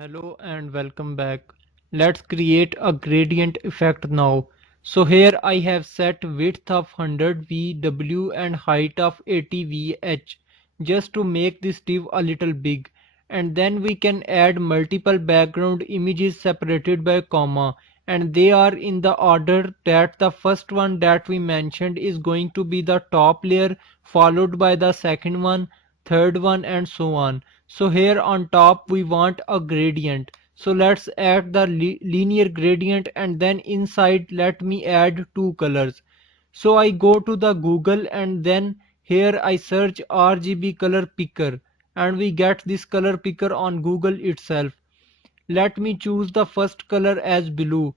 Hello and welcome back. Let's create a gradient effect now. So here I have set width of 100 VW and height of 80 VH just to make this div a little big. And then we can add multiple background images separated by comma, and they are in the order that the first one that we mentioned is going to be the top layer, followed by the second one, third one, and so on. So here on top we want a gradient. So let's add the linear gradient, and then inside let me add two colors. So I go to the Google, and then here I search RGB color picker, and we get this color picker on Google itself. Let me choose the first color as blue.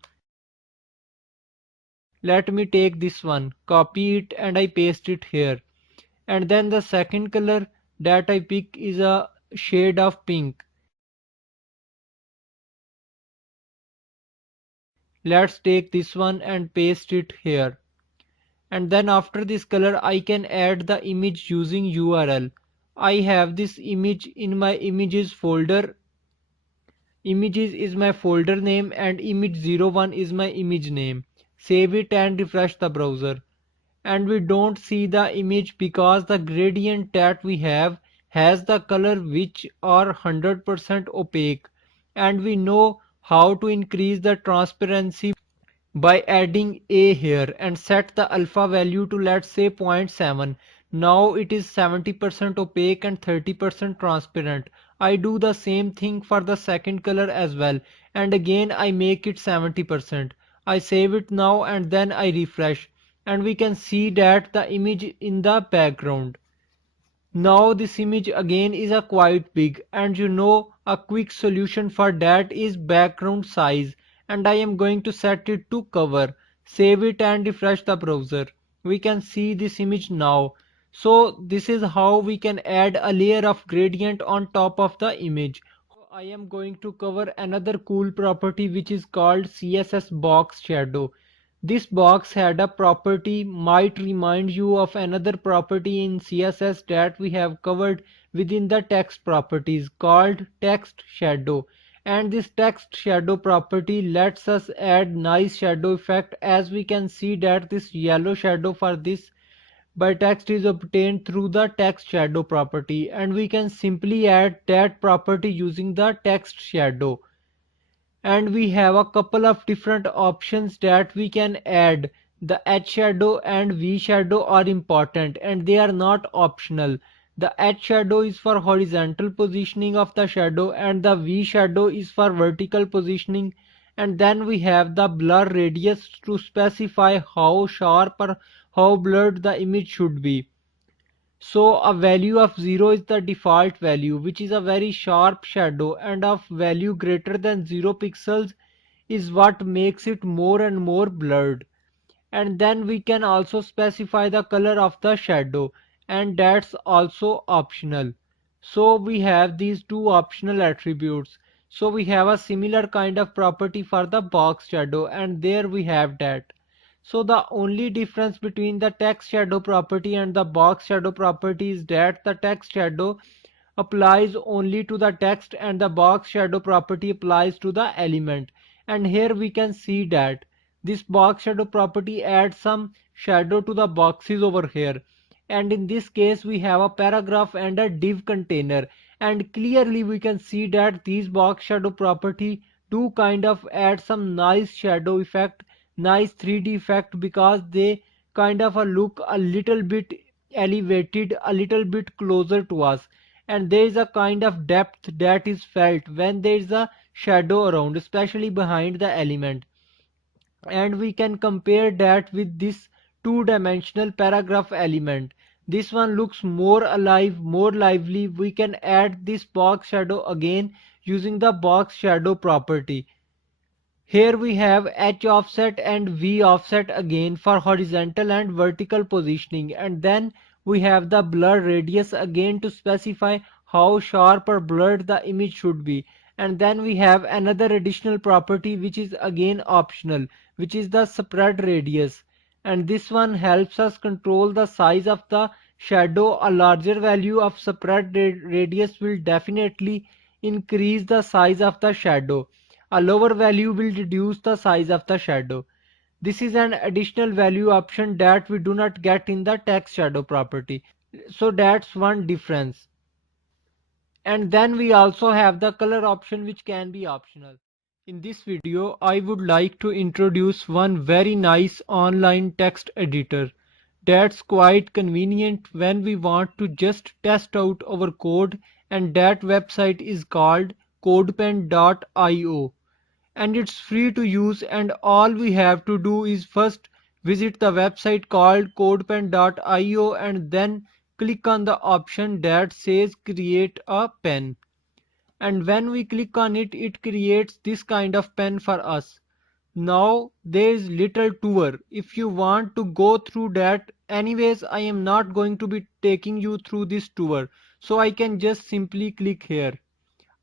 Let me take this one, copy it, and I paste it here. And then the second color that I pick is a shade of pink. Let's take this one and paste it here. And then after this color I can add the image using URL. I have this image in my images folder. Images is my folder name and image01 is my image name. Save it and refresh the browser. And we don't see the image because the gradient that we have has the color which are 100% opaque, and we know how to increase the transparency by adding a here and set the alpha value to, let's say, 0.7. Now it is 70% opaque and 30% transparent. I do the same thing for the second color as well, and again I make it 70%. I save it now and then I refresh, and we can see that the image in the background. Now this image again is a quite big, and a quick solution for that is background size, and I am going to set it to cover. Save it and refresh the browser. We can see this image now. So this is how we can add a layer of gradient on top of the image. I am going to cover another cool property which is called CSS box shadow. This box had a property might remind you of another property in CSS that we have covered within the text properties called text shadow. And this text shadow property lets us add nice shadow effect, as we can see that this yellow shadow for this by text is obtained through the text shadow property, and we can simply add that property using the text shadow. And we have a couple of different options that we can add. The H shadow and V shadow are important and they are not optional. The H shadow is for horizontal positioning of the shadow and the V shadow is for vertical positioning. And then we have the blur radius to specify how sharp or how blurred the image should be. So a value of 0 is the default value, which is a very sharp shadow, and of value greater than 0 pixels is what makes it more and more blurred. And then we can also specify the color of the shadow, and that's also optional. So we have these two optional attributes. So we have a similar kind of property for the box shadow, and there we have that. So the only difference between the text shadow property and the box shadow property is that the text shadow applies only to the text and the box shadow property applies to the element. And here we can see that this box shadow property adds some shadow to the boxes over here. And in this case we have a paragraph and a div container, and clearly we can see that these box shadow property do kind of add some nice shadow effect, nice 3D effect, because they kind of look a little bit elevated, a little bit closer to us, and there is a kind of depth that is felt when there is a shadow around, especially behind the element. And we can compare that with this two-dimensional paragraph element. This one looks more alive, more lively. We can add this box shadow again using the box shadow property. Here we have H offset and V offset again for horizontal and vertical positioning, and then we have the blur radius again to specify how sharp or blurred the image should be. And then we have another additional property which is again optional, which is the spread radius, and this one helps us control the size of the shadow. A larger value of spread radius will definitely increase the size of the shadow. A lower value will reduce the size of the shadow. This is an additional value option that we do not get in the text shadow property. So that's one difference. And then we also have the color option, which can be optional. In this video, I would like to introduce one very nice online text editor that's quite convenient when we want to just test out our code, and that website is called codepen.io, and it's free to use, and all we have to do is first visit the website called codepen.io and then click on the option that says create a pen, and when we click on it, it creates this kind of pen for us. Now there is little tour. If you want to go through that, anyways I am not going to be taking you through this tour, so I can just simply click here.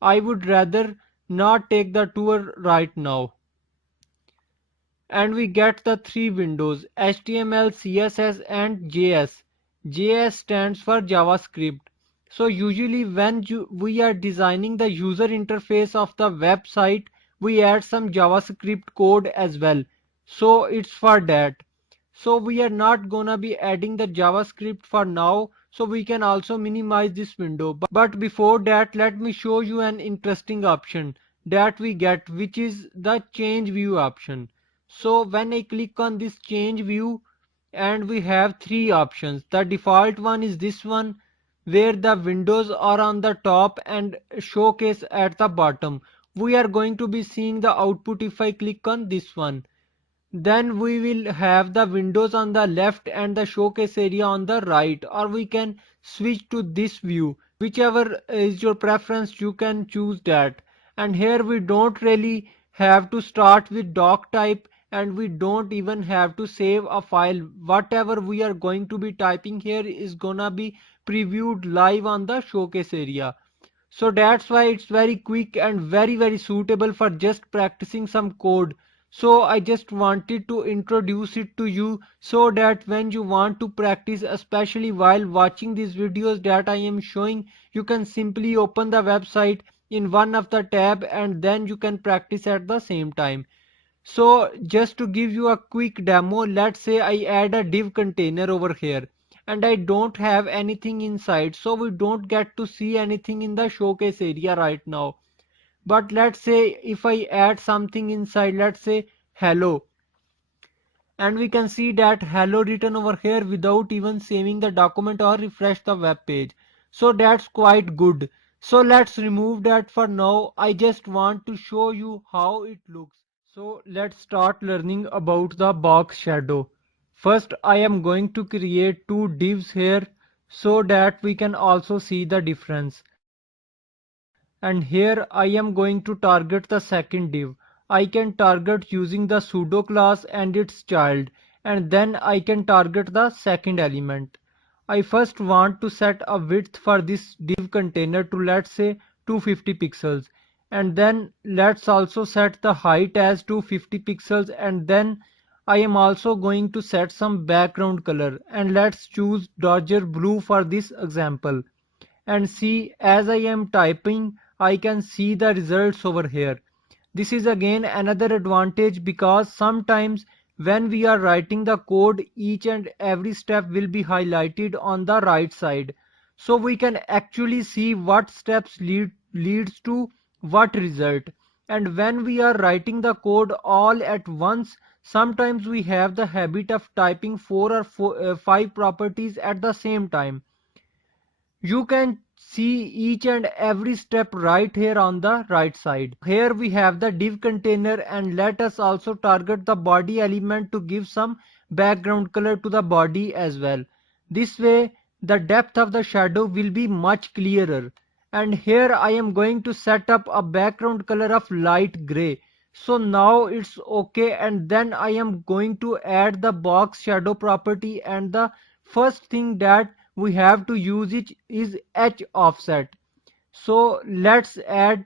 I would rather not take the tour right now. And we get the three windows: HTML, CSS and JS. JS stands for JavaScript. So usually when we are designing the user interface of the website, we add some JavaScript code as well. So it's for that. So we are not gonna be adding the JavaScript for now, so we can also minimize this window. But before that, let me show you an interesting option that we get, which is the change view option. So when I click on this change view, and we have three options. The default one is this one, where the windows are on the top and showcase at the bottom. We are going to be seeing the output if I click on this one. Then we will have the windows on the left and the showcase area on the right, or we can switch to this view. Whichever is your preference, you can choose that. And here we don't really have to start with doc type, and we don't even have to save a file. Whatever we are going to be typing here is gonna be previewed live on the showcase area. So that's why it's very quick and very suitable for just practicing some code. So I just wanted to introduce it to you, so that when you want to practice, especially while watching these videos that I am showing, you can simply open the website in one of the tab and then you can practice at the same time. So just to give you a quick demo, let's say I add a div container over here and I don't have anything inside, so we don't get to see anything in the showcase area right now. But let's say if I add something inside, let's say hello, and we can see that hello written over here without even saving the document or refresh the web page. So that's quite good. So let's remove that for now. I just want to show you how it looks. So let's start learning about the box shadow. First I am going to create two divs here so that we can also see the difference. And here I am going to target the second div. I can target using the pseudo class and its child, and then I can target the second element. I first want to set a width for this div container to, let's say, 250 pixels, and then let's also set the height as 250 pixels, and then I am also going to set some background color, and let's choose Dodger blue for this example. And see, as I am typing, I can see the results over here. This is again another advantage, because sometimes when we are writing the code, each and every step will be highlighted on the right side, so we can actually see what steps leads to what result. And when we are writing the code all at once, sometimes we have the habit of typing five properties at the same time. You can see each and every step right here on the right side. Here we have the div container, and let us also target the body element to give some background color to the body as well. This way the depth of the shadow will be much clearer. And here I am going to set up a background color of light gray. So now it's okay, and then I am going to add the box shadow property, and the first thing that we have to use it is H offset. So let's set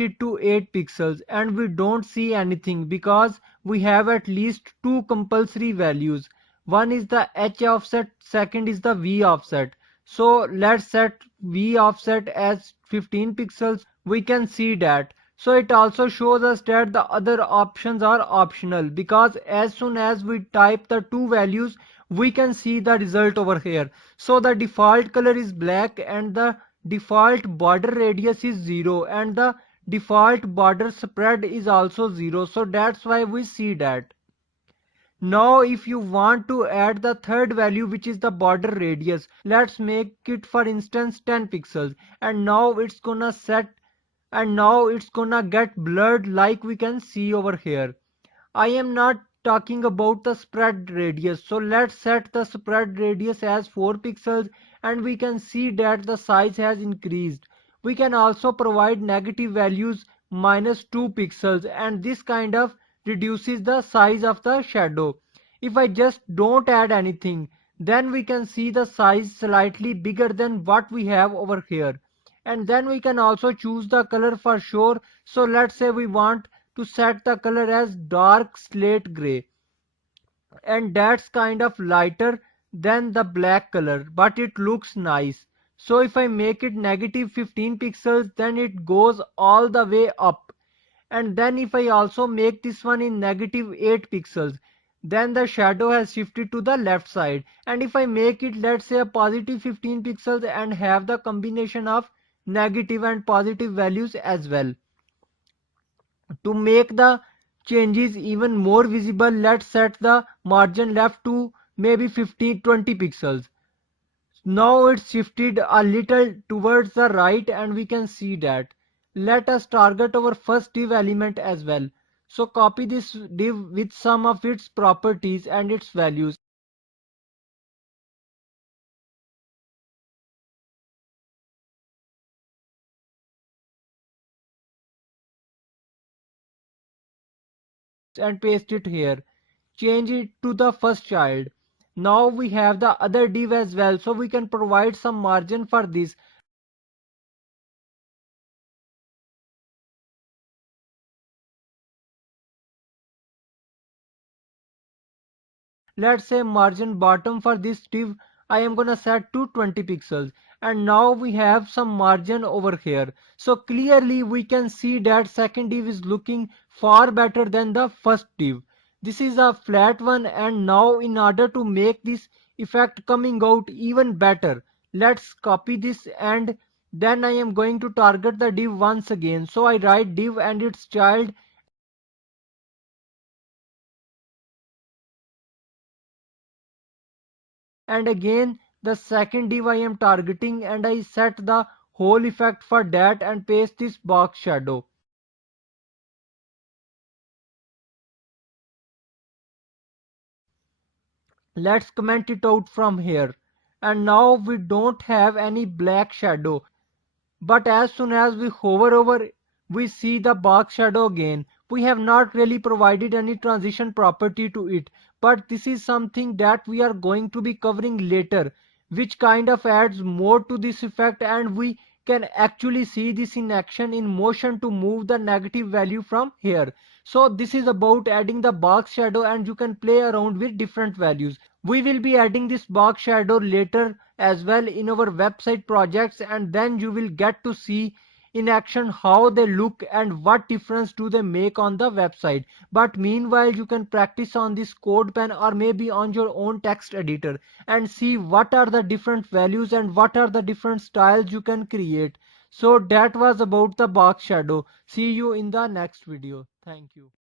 it to 8 pixels, and we don't see anything because we have at least two compulsory values. One is the H offset, second is the V offset. So let's set V offset as 15 pixels. We can see that. So it also shows us that the other options are optional, because as soon as we type the two values, we can see the result over here. So the default color is black and the default border radius is 0 and the default border spread is also 0. So that's why we see that. Now if you want to add the third value, which is the border radius, let's make it for instance 10 pixels, and now it's gonna set, and now it's gonna get blurred like we can see over here. I am not talking about the spread radius, so let's set the spread radius as 4 pixels, and we can see that the size has increased. We can also provide negative values -2 pixels, and this kind of reduces the size of the shadow. If I just don't add anything, then we can see the size slightly bigger than what we have over here. And then we can also choose the color for sure. So let's say we want to set the color as dark slate gray, and that's kind of lighter than the black color, but it looks nice. So if I make it -15 pixels, then it goes all the way up. And then if I also make this one in -8 pixels, then the shadow has shifted to the left side. And if I make it, let's say, a +15 pixels and have the combination of negative and positive values as well. To make the changes even more visible, let's set the margin left to maybe 15-20 pixels. Now it's shifted a little towards the right and we can see that. Let us target our first div element as well. So copy this div with some of its properties and its values. And paste it here. Change it to the first child. Now we have the other div as well, so we can provide some margin for this. Let's say margin bottom for this div I am gonna set to 20 pixels, and now we have some margin over here. So clearly we can see that second div is looking far better than the first div. This is a flat one, and now in order to make this effect coming out even better, let's copy this, and then I am going to target the div once again. So I write div and its child, and again the second div I am targeting, and I set the whole effect for that and paste this box shadow. Let's comment it out from here. And now we don't have any black shadow. But as soon as we hover over, we see the box shadow again. We have not really provided any transition property to it, but this is something that we are going to be covering later, which kind of adds more to this effect, and we can actually see this in action in motion to move the negative value from here. So this is about adding the box shadow, and you can play around with different values. We will be adding this box shadow later as well in our website projects, and then you will get to see in action how they look and what difference do they make on the website. But meanwhile you can practice on this CodePen or maybe on your own text editor and see what are the different values and what are the different styles you can create. So that was about the box shadow. See you in the next video. Thank you.